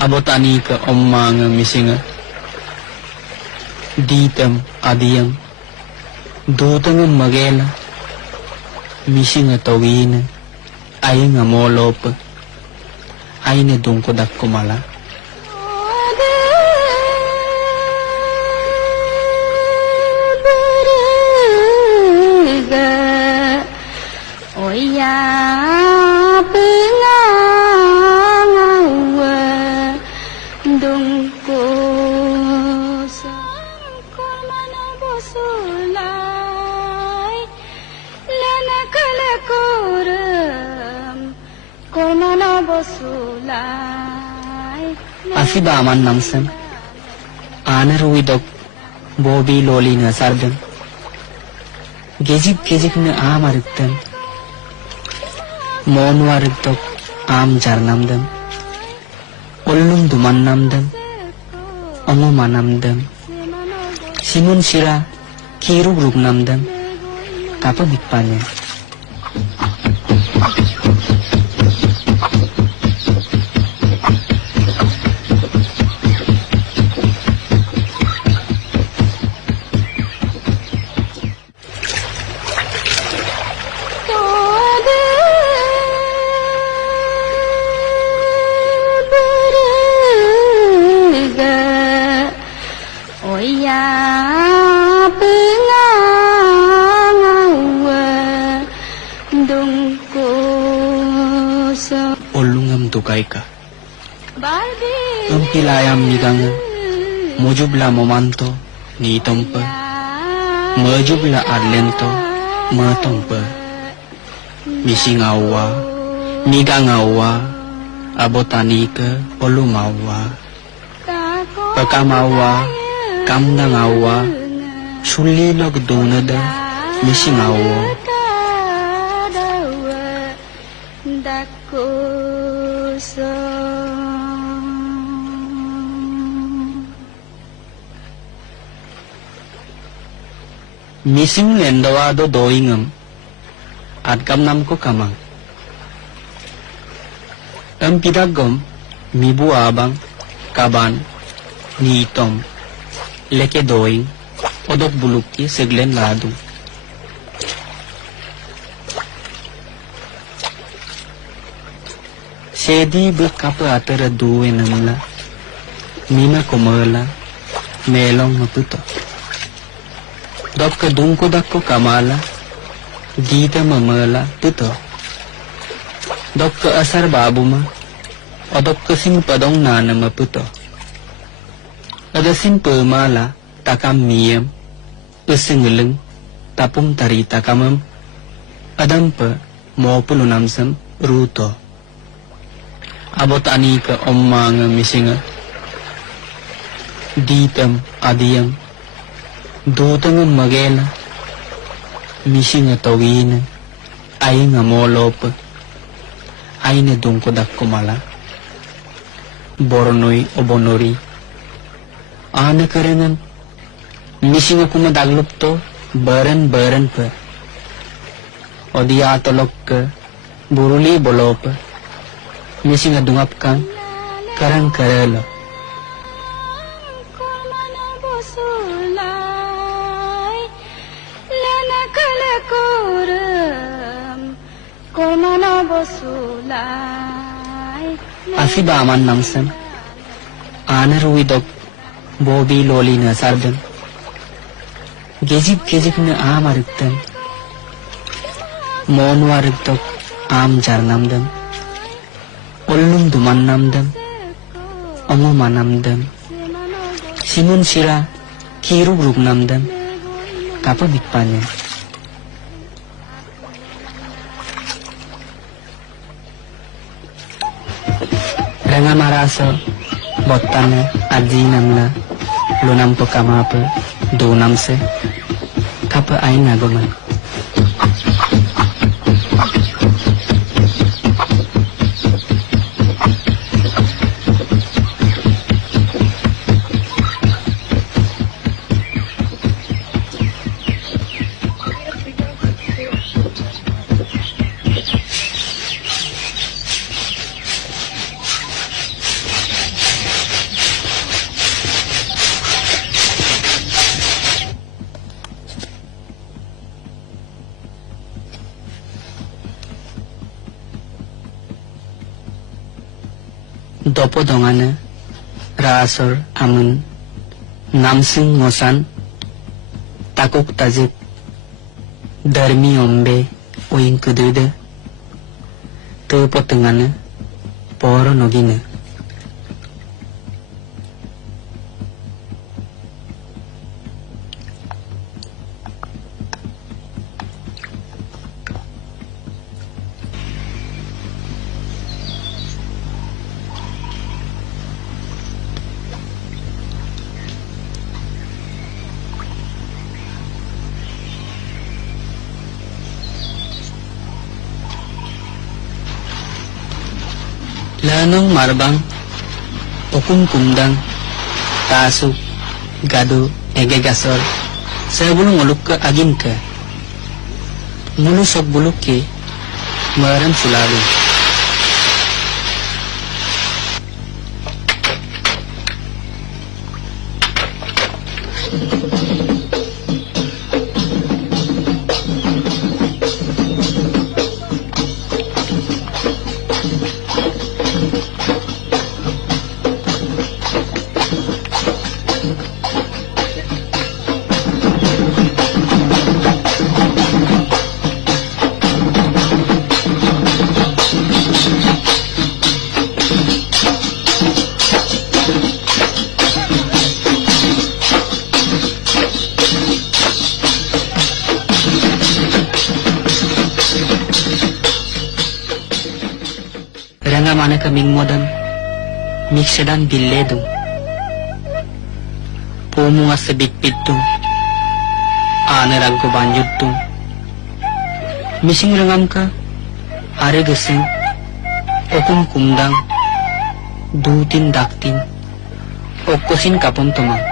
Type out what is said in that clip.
abotani ka ommanga misinga ditam adiyang dutanga magela misinga tawina ayanga molop ayne dungko dakkumala Asiba aman namsen anaruwi dok bobi loli na sardan gejik na amariktan monwarik dok am jarnamdan ollum duman namdan ongo manamdan simun sira kirug rug namdan kapa bikpanya Ollungam tukaika Ampilayam nigang Mujubla momanto ni tompa Mujubla arlento matompa Misingawa Migangawa Abotanika Olungawa Pakamawa Kamdangawa Sulilog dunada Misingawa Mising lendawado doingam at kamnam ko kamang. Ang pidagom mibu abang kaban ni itom leke doing odok bulukki seglen ladu. Sedi berkapa atara duwe namla mina komala melong maputo. Dok dungko dakko kamala gita mamala puto. Dok asar babu ma odok sing padong nana maputo. Ada sin pemala takam miyam usingulung tapum tari takamam adampa maupun namsam ruto. Abotani ka ommanga misinga ditam adiyang dutanga magela misinga tawina ayanga molop ayne dungko dakkumala bornoy obonori ana karengan misinga kuma daglupto baran pa odiatolok buruli bolop misinga dungap kang karang karelo Asiba aman namsen anaruwi dok bobi loli na sardan gejik na amariktan monwarik dok am jarnamdan ollum duman namdan ongo manamdan simun sira kirug rug namdan kapa bikpanya Renga marasa bottane aji namla lunam po kamapa dunam se kapa ay nagoman. dopo dongana raasor amun namsing ngosan takuk tajib darmi ombe oing kudude te potengana poro nogina lanong marbang okung kumdang tasuk gado ege gasor saya bulung nguluk ke agin ke mulu sok buluk ke maram sulalu Ranga mana kaming modam miksedan billedu pomu ase bitpitu ana raggo banjuttu missing rangam ka are gesing okum kumdang 2-3 daktin okkosin kapon tomang